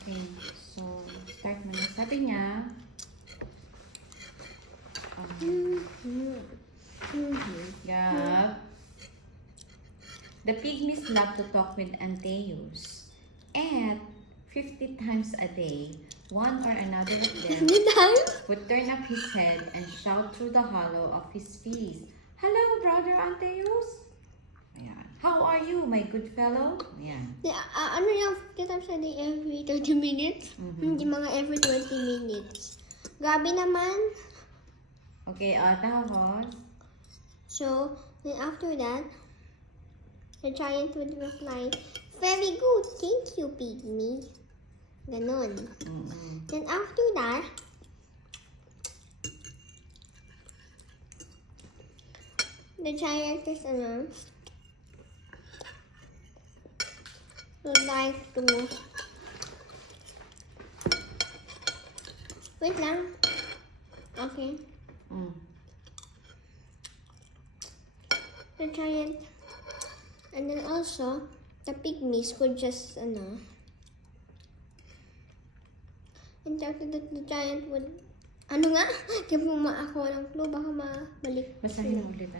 Okay, so start mo na. Sabi niya, Gab, the pygmies love to talk with Antaeus. And 50 times a day, one or another of them would turn up his head and shout through the hollow of his feet. Hello, brother Antaeus. Ayan. How are you, my good fellow? Ayan. Ano yung 50 times a day every 30 minutes? Hindi mga every 20 minutes. Grabe naman. Okay, tapos? So, then after that, the giant would reply, very good, thank you, pygmy. Ganon. Then after that, the giant is would like to wait lang. Okay. The giant, and then also the pygmies could just and after that the giant would ano nga? Kaya po ako ng clue, baka mabalik. Basahin mo ulit.